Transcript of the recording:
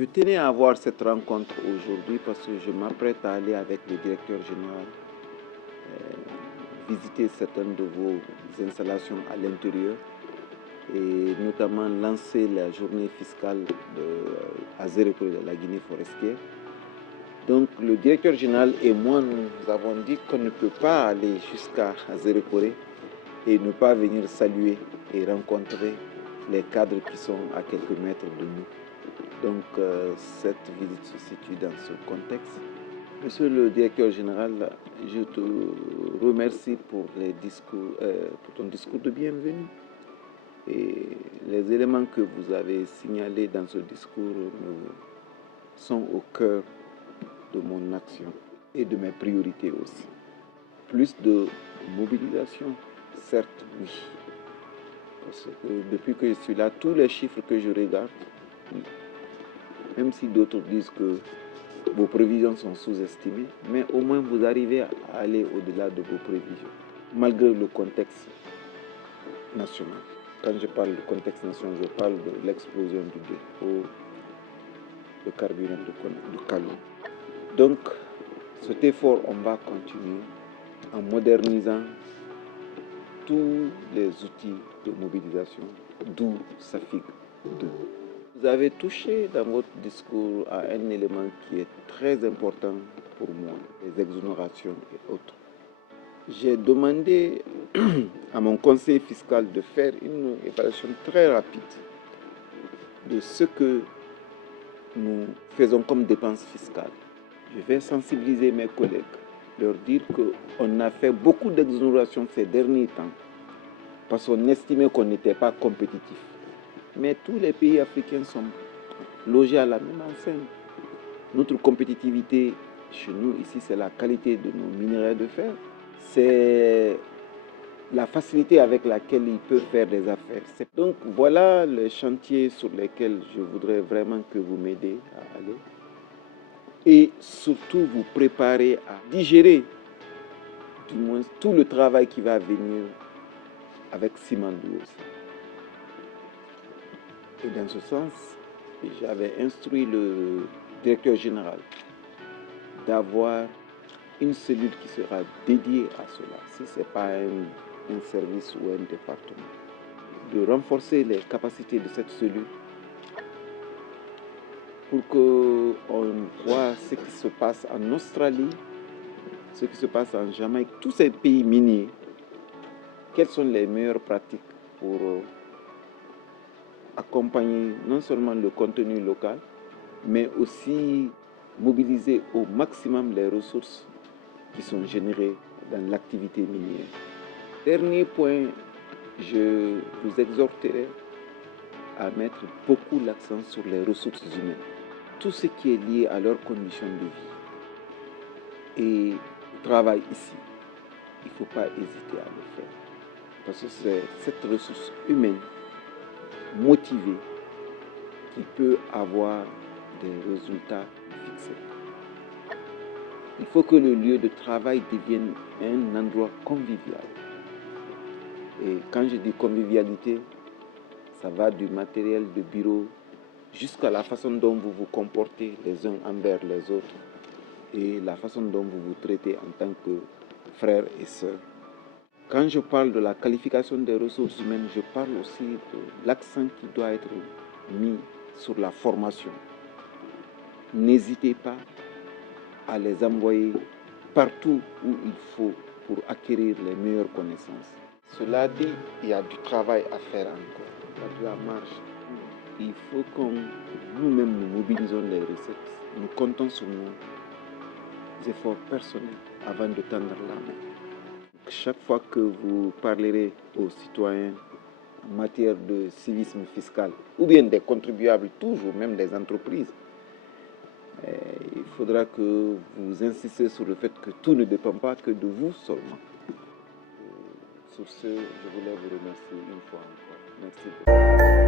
Je tenais à avoir cette rencontre aujourd'hui parce que je m'apprête à aller avec le directeur général visiter certaines de vos installations à l'intérieur et notamment lancer la journée fiscale à Zérekoré de la Guinée forestière. Donc le directeur général et moi, nous avons dit qu'on ne peut pas aller jusqu'à Zérekoré et ne pas venir saluer et rencontrer les cadres qui sont à quelques mètres de nous. Donc cette visite se situe dans ce contexte. Monsieur le directeur général, je te remercie pour ton discours de bienvenue. Et les éléments que vous avez signalés dans ce discours sont au cœur de mon action et de mes priorités aussi. Plus de mobilisation, certes, oui. Parce que depuis que je suis là, tous les chiffres que je regarde, même si d'autres disent que vos prévisions sont sous-estimées, mais au moins vous arrivez à aller au-delà de vos prévisions, malgré le contexte national. Quand je parle de contexte national, je parle de l'explosion du dépôt de carburant de Kalou. Donc, cet effort, on va continuer en modernisant tous les outils de mobilisation, d'où SAFIG 2. Vous avez touché dans votre discours à un élément qui est très important pour moi, les exonérations et autres. J'ai demandé à mon conseiller fiscal de faire une évaluation très rapide de ce que nous faisons comme dépenses fiscales. Je vais sensibiliser mes collègues, leur dire qu'on a fait beaucoup d'exonérations ces derniers temps parce qu'on estimait qu'on n'était pas compétitif. Mais tous les pays africains sont logés à la même enseigne. Notre compétitivité chez nous ici, c'est la qualité de nos minerais de fer. C'est la facilité avec laquelle ils peuvent faire des affaires. Donc voilà les chantiers sur lesquels je voudrais vraiment que vous m'aidiez à aller. Et surtout vous préparer à digérer du moins tout le travail qui va venir avec Simandou aussi. Et dans ce sens, j'avais instruit le directeur général d'avoir une cellule qui sera dédiée à cela, si ce n'est pas un service ou un département. De renforcer les capacités de cette cellule pour qu'on voit ce qui se passe en Australie, ce qui se passe en Jamaïque, tous ces pays miniers, quelles sont les meilleures pratiques pour accompagner non seulement le contenu local, mais aussi mobiliser au maximum les ressources qui sont générées dans l'activité minière. Dernier point, je vous exhorterai à mettre beaucoup l'accent sur les ressources humaines, tout ce qui est lié à leurs conditions de vie. Et le travail ici, il ne faut pas hésiter à le faire, parce que c'est cette ressource humaine motivée qui peut avoir des résultats fixés. Il faut que le lieu de travail devienne un endroit convivial. Et quand je dis convivialité, ça va du matériel de bureau jusqu'à la façon dont vous vous comportez les uns envers les autres et la façon dont vous vous traitez en tant que frères et sœurs. Quand je parle de la qualification des ressources humaines, je parle aussi de l'accent qui doit être mis sur la formation. N'hésitez pas à les envoyer partout où il faut pour acquérir les meilleures connaissances. Cela dit, il y a du travail à faire encore, il y a de la marge. Il faut que nous-mêmes nous mobilisons les recettes. Nous comptons sur nos efforts personnels avant de tendre la main. Chaque fois que vous parlerez aux citoyens en matière de civisme fiscal, ou bien des contribuables, toujours même des entreprises, il faudra que vous insistiez sur le fait que tout ne dépend pas que de vous seulement. Sur ce, je voulais vous remercier une fois encore. Merci beaucoup.